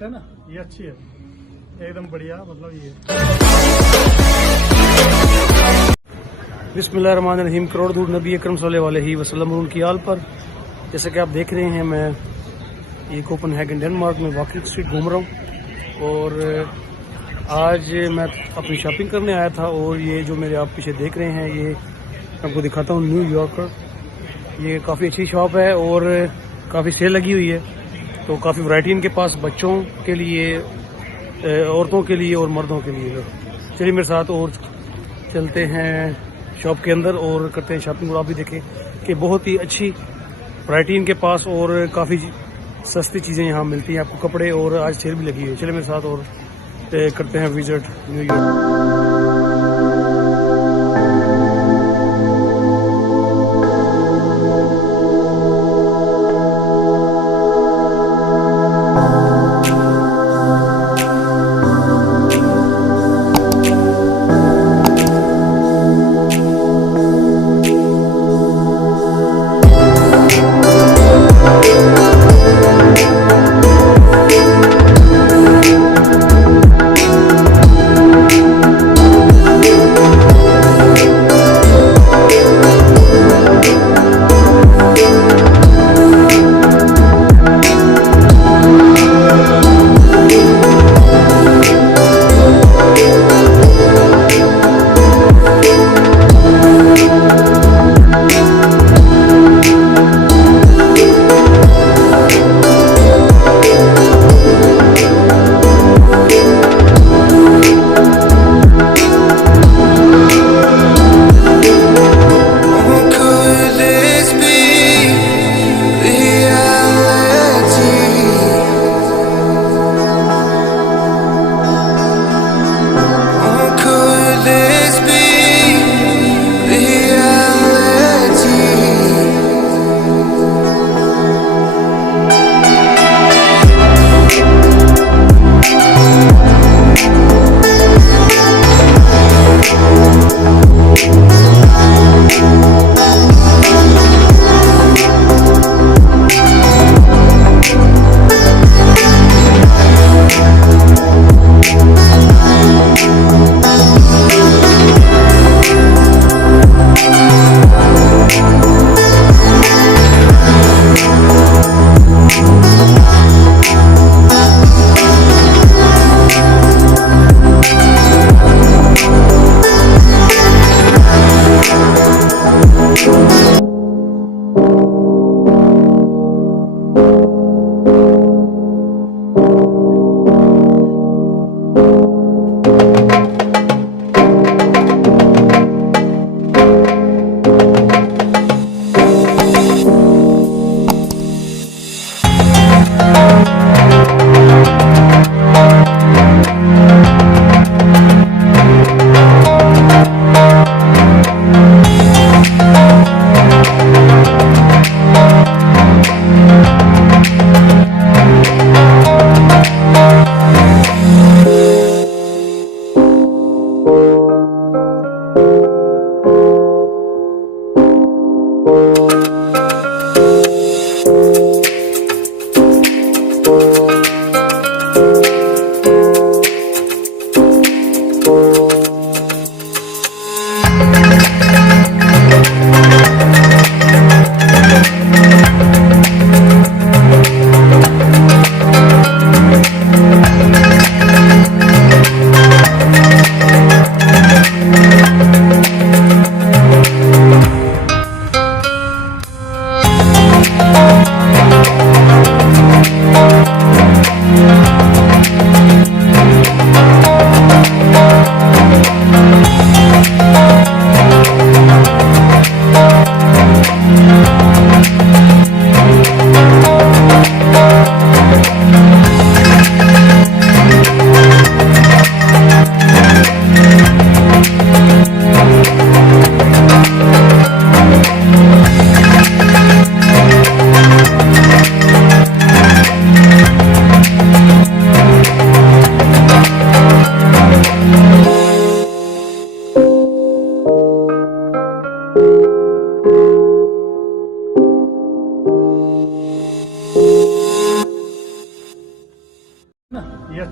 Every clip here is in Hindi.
है ना, ये अच्छी है एकदम बढ़िया, मतलब ये। बिस्मिल्लाहिर्रहमानिर्रहीम। करोड़ दूर नबी अकरम सल्लल्लाहु अलैहि वसल्लम की आल पर। जैसे कि आप देख रहे हैं, मैं ये कोपनहेगन डेनमार्क में वॉकिंग स्ट्रीट घूम रहा हूँ और आज मैं अपनी शॉपिंग करने आया था। और ये जो मेरे आप पीछे देख रहे हैं, ये आपको दिखाता हूँ न्यू यॉर्कर। ये काफ़ी अच्छी शॉप है और काफ़ी सेल लगी हुई है, तो काफ़ी वैरायटी इनके पास, बच्चों के लिए, औरतों के लिए और मर्दों के लिए। चलिए मेरे साथ और चलते हैं शॉप के अंदर और करते हैं शॉपिंग। और आप भी देखें कि बहुत ही अच्छी वैरायटी इनके पास और काफ़ी सस्ती चीज़ें यहाँ मिलती हैं आपको, कपड़े, और आज सेल भी लगी है। चलिए मेरे साथ और करते हैं विजिट न्यूयॉर्क।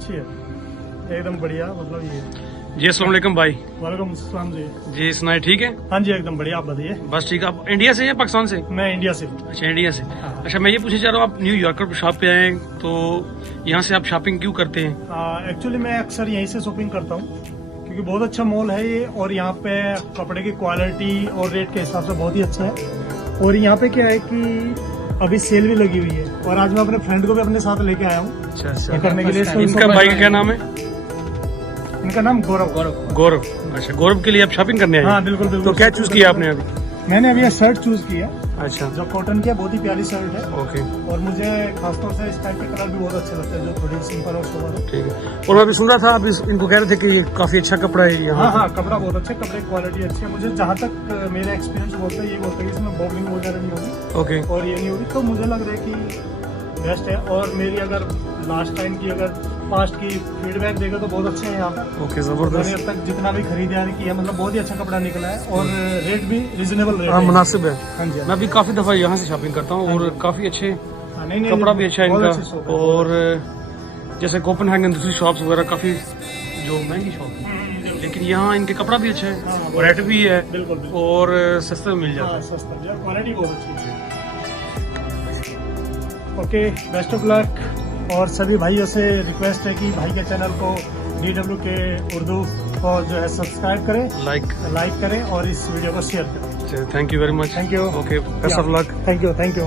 अच्छी है, एकदम बढ़िया। मतलब ये जी अस्सलाम वालेकुम भाई। वालेकुम अस्सलाम जी। जी सुनाए ठीक है? हाँ जी एकदम बढ़िया, आप बताइए। बस ठीक। आप इंडिया से या पाकिस्तान से? मैं इंडिया से हूँ। अच्छा इंडिया से। हाँ। अच्छा मैं ये पूछना चाह रहा हूँ, आप न्यू यॉर्कर शॉप पे आए तो यहाँ से आप शॉपिंग क्यों करते हैं? एक्चुअली मैं अक्सर यहीं से शॉपिंग करता हूँ क्योंकि बहुत अच्छा मॉल है ये, और यहाँ पे कपड़े की क्वालिटी और रेट के हिसाब से बहुत ही अच्छा है। और यहाँ पे क्या है कि अभी सेल भी लगी हुई है, और आज मैं अपने फ्रेंड को भी अपने साथ लेके आया हूँ अच्छा अच्छा। ये करने के लिए। इनका भाई का क्या नाम है? इनका नाम गौरव। गौरव। अच्छा गौरव के लिए आप शॉपिंग करने आए? हाँ बिल्कुल बिल्कुल। तो क्या चूज किया आपने अभी? मैंने अभी ये शर्ट चूज किया, अच्छा जो कॉटन की है, बहुत ही प्यारी शर्ट है। ओके और मुझे खासतौर से इस टाइप के कलर भी बहुत अच्छे लगते हैं, जो थोड़ी सिंपल और सोबर हो। ठीक है। और मैं अभी सुन रहा था आप इनको कह रहे थे कि ये काफी अच्छा कपड़ा है यहाँ। हाँ हाँ, कपड़ा बहुत अच्छा, कपड़े की क्वालिटी अच्छी है। मुझे जहाँ तक मेरा एक्सपीरियंस बोलता है, ये बोलता है कि इसमें बॉबलिंग वगैरह नहीं होगी ओके और ये नहीं होगी, तो मुझे लग रहा है कि बेस्ट है। और मेरी अगर लास्ट टाइम की अगर पास्ट की फीडबैक देगा तो बहुत अच्छे हैं यहाँ पे। ओके मैंने जबरदस्त। अब तक जितना भी खरीदारी की है, मतलब बहुत ही अच्छा कपड़ा निकला है, और रेट भी रिजनेबल रेट हाँ है। मुनासिब है। हाँ जी। मैं भी काफी दफा यहाँ से शॉपिंग करता हूँ और काफी अच्छे हाँ, नहीं, नहीं, कपड़ा भी अच्छा है बहुत इनका। अच्छी शॉप है। और जैसे कोपनहेगन दूसरी शॉप्स वगैरह काफी जो महंगी शॉप है, लेकिन यहाँ इनके कपड़ा भी अच्छा है हाँ, और रेट भी है बिल्कुल बिल्कुल। और सस्ते में मिल जाता हाँ, है। सस्ता भी है, क्वालिटी बहुत अच्छी है। Okay, best of luck. और सभी भाइयों से रिक्वेस्ट है कि भाई के चैनल को DW के उर्दू को जो है सब्सक्राइब करें, लाइक लाइक करें और इस वीडियो को शेयर करें। Thank you very much. Thank you. Okay best of luck. Thank you.